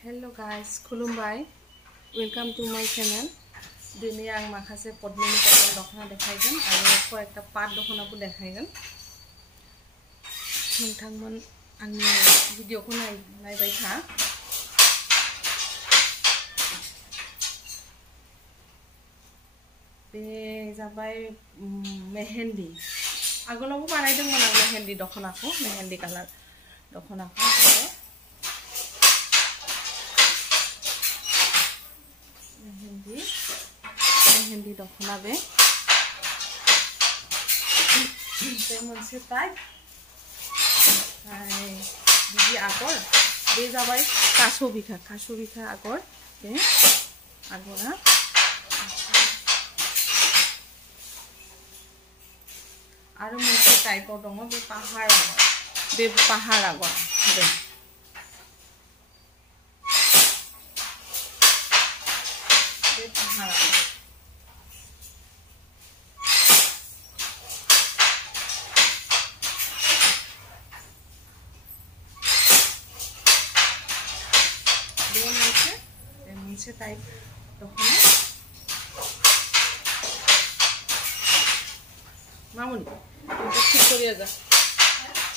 Hello guys, fwybai. Welcome to my channel. Dini ang makase podmini pattern dokhona dekhaigan aru ko ekta pat dokhona bu dekhaigan. Nongthangmon ani video ko naibai tha. Be jabai mehendi. Agolabu banai dongmon ang mehendi dokhona ko, mehendi color dokhona ko. Mehendi dokhona be monse tai biji agor be jabai kaso bikha agor be agora aru monse type of dongo be pahar agor be monse type dokhona mamuni ঠিক করিয়া যা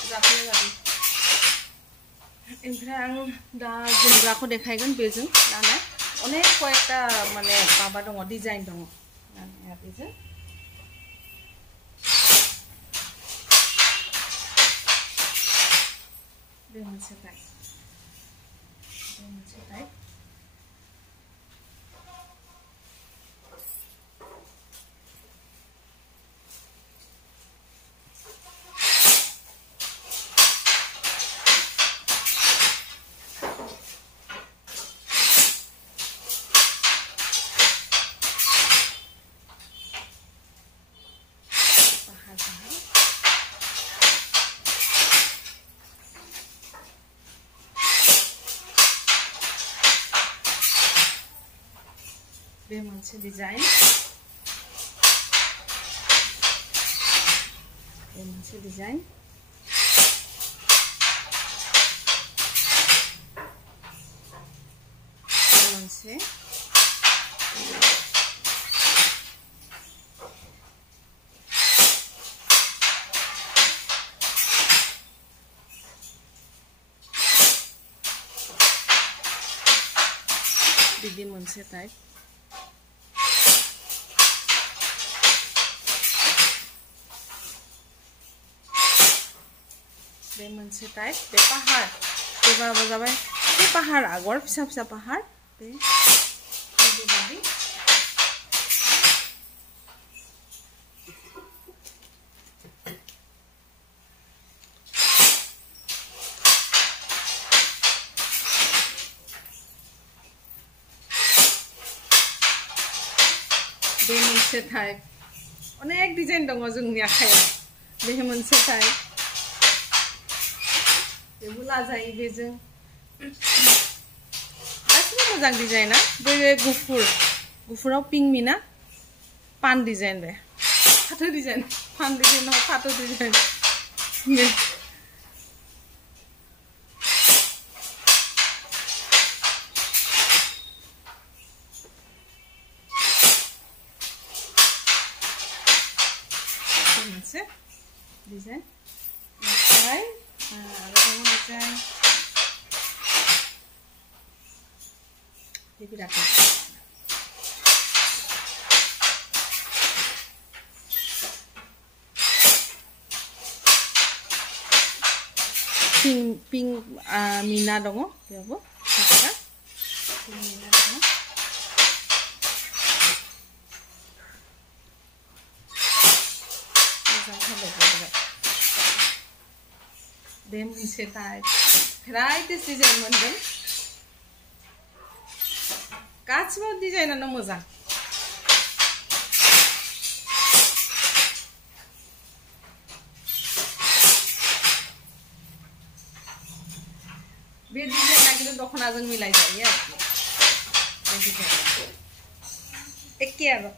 যাতে যাবে এমফ্রা আং দা জুমগ্রাখো দেখাইগोन बेजों नालाय अनेक कयेकटा माने माबा दङ डिजाइन दङ नालाय बेजों बे मोनसे type be monse design monse didi monse type be monse type be pahar be baba jabai be pahar agor pisa pahar be body be monse type onek design dong jungni akhaya be monse type बुला जाई बेजों गासिबो मोजां design ना बे गुफुराव pink मिना पान design बे फाथो design पान design ना फाथो डिजाइन बे मोनसे डिजाइन ओमफ्राय design jadi dapat pink mina dongo apa pink mina dongo be monse type varieties design मोनगोन गासिबो डिजाइनानो मोजां बे डिजाइना किन्तु दखनाजों मिलाय जायो आरो बे डिजाइना एखे आरो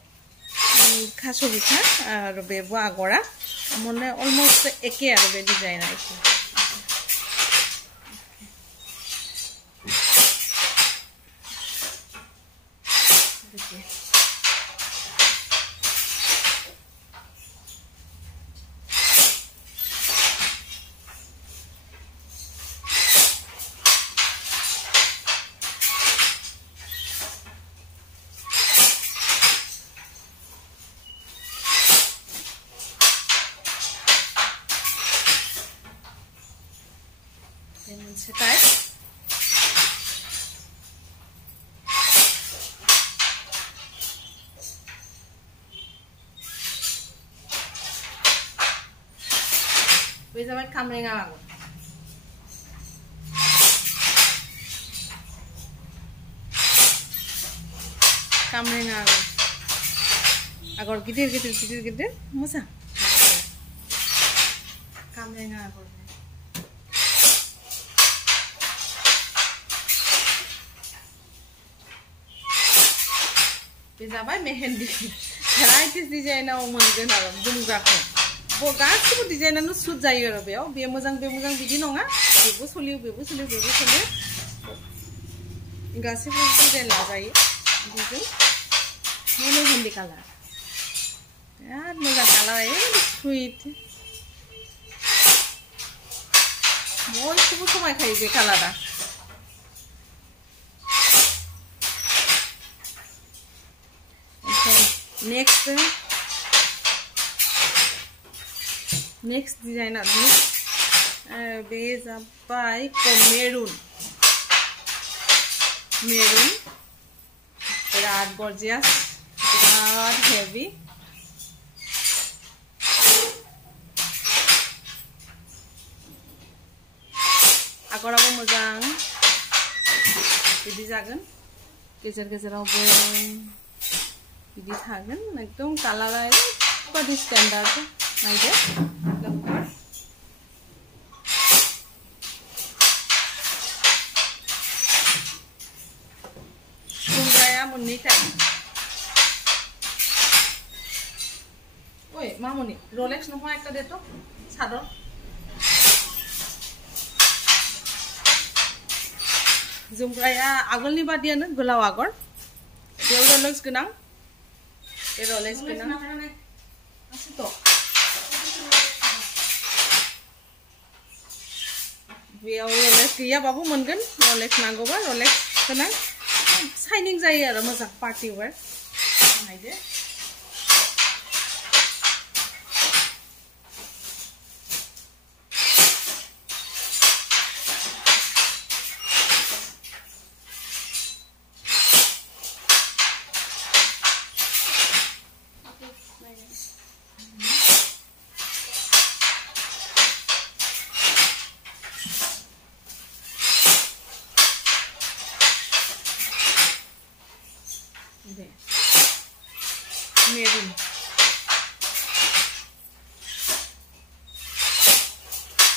खासो बिखा आरो बे आगरा माने अलमोस्ट एखे आरो बे डिजाइना एखे Okay. Then type. Bây giờ bắt camera ngang camera ngang agar gidir musa camera ngang agar bây giờ bắt mehendi varieties design au moनगोन आरो जोमग्राखौ बो गासिबो डिजाइनानो सुट जायो आरो बेयाव बे मोजां बिदि नङा बेबो सलियो गासिबो डिजाइन लाजायो बिजों मोनो हेन्दी कालार बिराद मोजां कालार एकदम स्वीट बयखौबो समायखायो बे कालारा next designer base by maroon birat gorgeous birat heavy agoraबो मोजां बिदि जागोन गेजेरावबो बिदि थागोन एकदम कालारा ओरैबादि स्टैंडर्ड नायदो लवकर जोमग्राया मोननै टाइप ओइ मामनि रोलेक्स नहा একটা দে তো সাদর जोमग्राया आगोलनि बादियानो गोलाव आगर बेयाव रोलेक्स गोनां बे रोलेक्स गोनां আছে তো बेयाव रोलेक्स गैयाबाबो मोनगोन रोलेक्स नांगौबा रोलेक्स गोनां शाइनिं जायो आरो मोजां पार्टी वेयर नायदो मेरून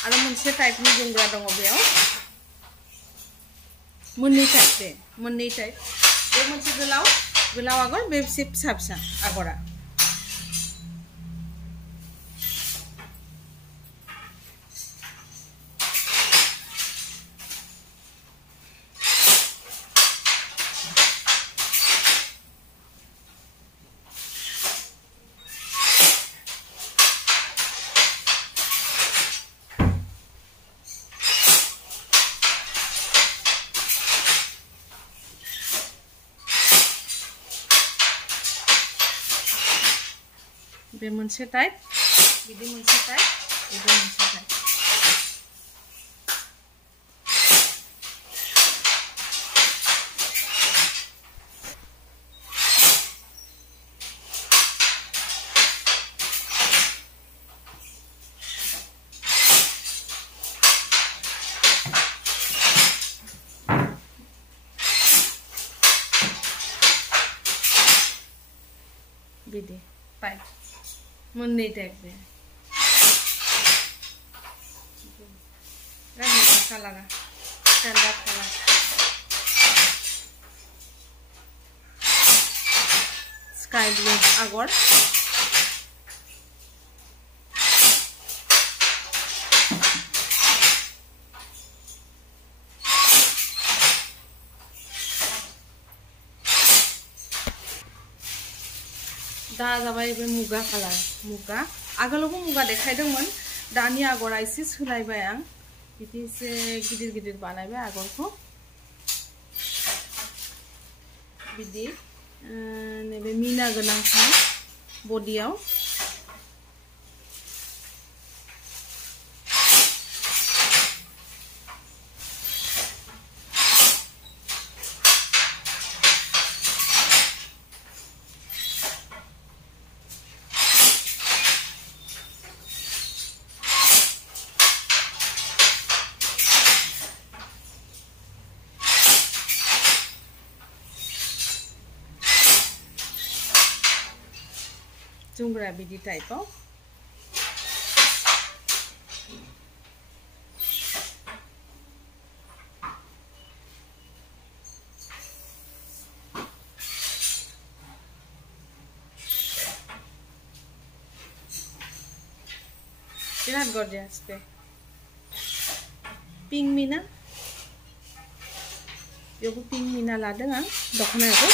आरो मोनसे टाइपनि जोमग्रा दङ बेयाव मोननै टाइप बे मोनसे गोलाव आगर बे फिसा आगरा बे मोनसे टाइप बिदि मोनसे टाइप बिदि मोनसे टाइप बिदि टाइप मोननै टाइप बे मोजां कालारा standard colour sky blue Agar दा जाबाय बे मुगा कालार मुगा आगोलावबो मुगा देखायदोंमोन दानि आगरा एसे सोलायबाय आं बिदि एसे गिदिर गिदिर बानायबाय आगरखौ बिदि नैबे मिना गोनांथार बडियाव जुमग्रा बिदि टाइपआव बिराद गॉर्जियस पे पिंक मीना बेयावबो पिंक मीना लादों आं दखनायाबो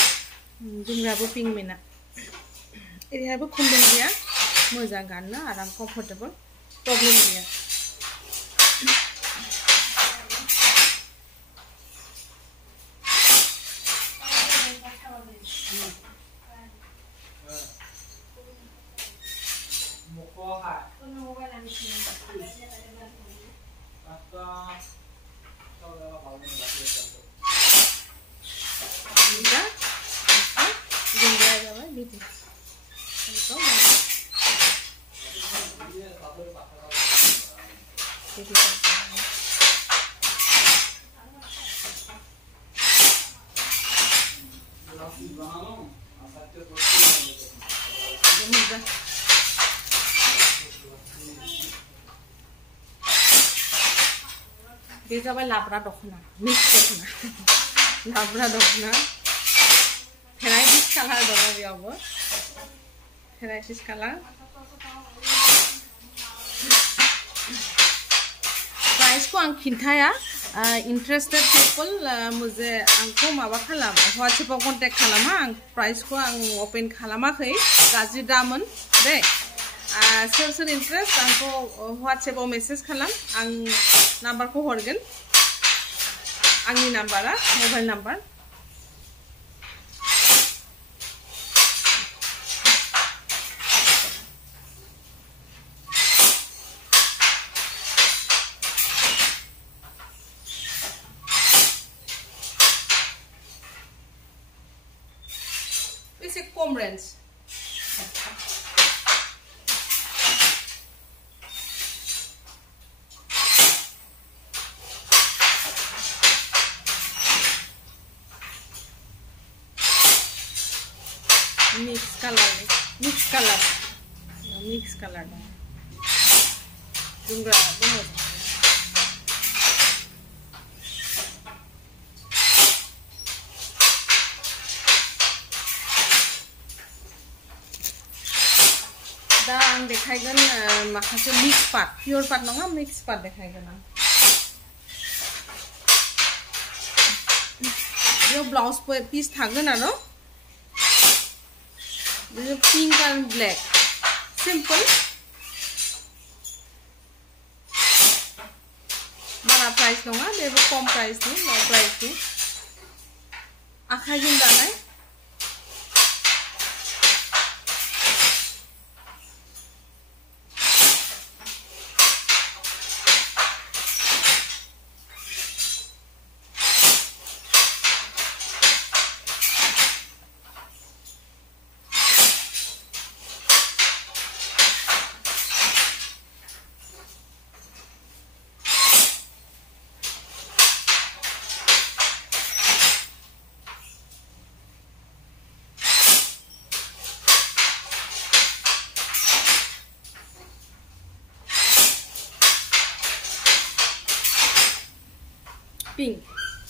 जुमग्रायाबो पिंक मीना एरिहाबो खुन्दुं गैया मोजां गाननो आराम कम्फर्टेबल प्रब्लेम गैया बे जाबाय लाब्रा दखना मिक्स दखना लाब्रा दखना भेराइटिस कालार दङ बेयावबो भेराइटिस कालार प्राइस को आं खिन्थाया इंटरेस्टेड पीपल मुझे आंखौ माबा खालाम व्हाट्सएपआव कन्टेक्ट खालामा आं प्राइस को आं ओपन खालामाखै गाज्रि दामोन दे सोर सोर इंटरेस्ट आंखौ व्हाट्सएपआव मेसेज खालाम आं नम्बर को हरगोन आंनि नम्बरा मोबाइल नम्बर इसे कम रेंज मिक्स कलर जुमग्रा दा आं देखायगोन माखासे मिक्स पार्ट पियर पार्ट नङा मिक्स पार्ट देखायगोन आं बेयाव ब्लाउज पिस थागोन आरो पिंक एंड ब्लैक सिंपल बारा प्राइस नङा बेबो कम प्राइस नि लो प्राइस नि आखाइजों दानाय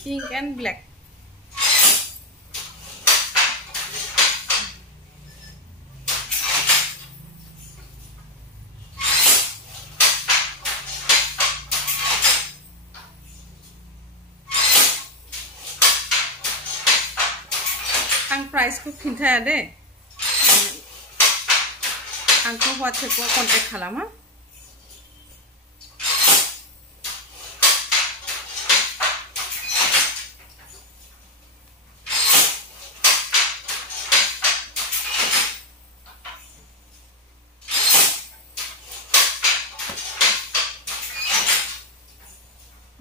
pink and black आं प्राइस को खिन्थाया दे आंखौ WhatsApp-आव कन्टेक्ट खालाम हा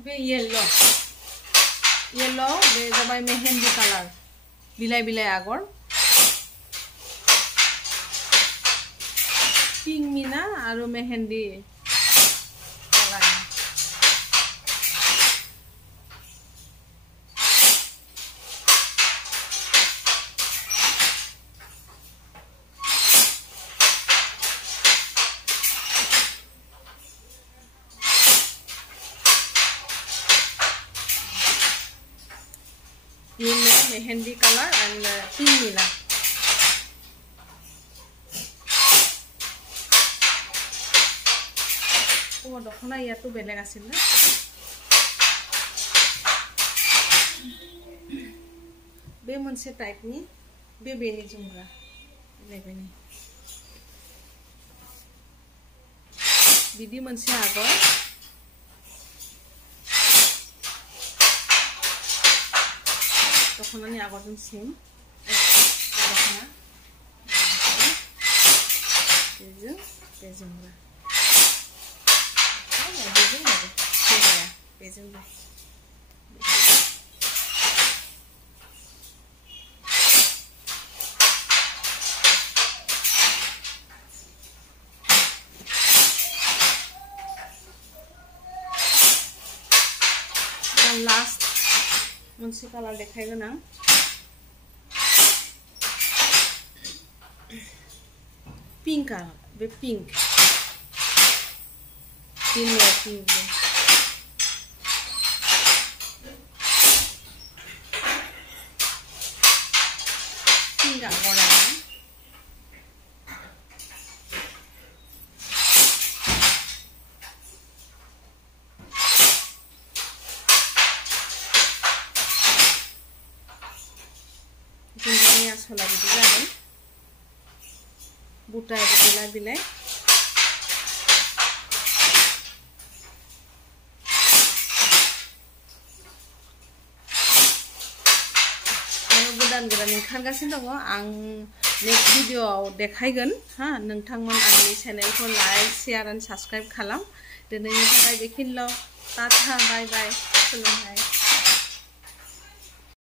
बे येलो बे जाबाय मेहेंदी कालार बिलाइ बिलाइ आगर पिंक मीना आरो mehndi colour yellow mehndi colour and pink मीना ओ दोखना यातो बेलेग आसिल ना बे मोनसे टाइपनि बे बेनि जुमग्रा बेनि बिदि मोनसे आगर दोखनानि आगरजों सेम दोखना बेजों बे जुमग्रा लास्ट मोनसे कालार देखायगोन आं पिंक कालार बे पिंक पिंक आगर आसला बिदि जागोन बुटा बिलाइ बिलाइ गोदान ओंखारगासिनो दङ आं नेक्स्ट भिडिअआव देखायगोन हा नोंथांमोन आंनि चेनेलखौ लाइक शेयार एंड सब्सक्राइब खालाम दिनैनि थाखाय बेखिनिल' टाटा बाय बाय खुलुमबाय।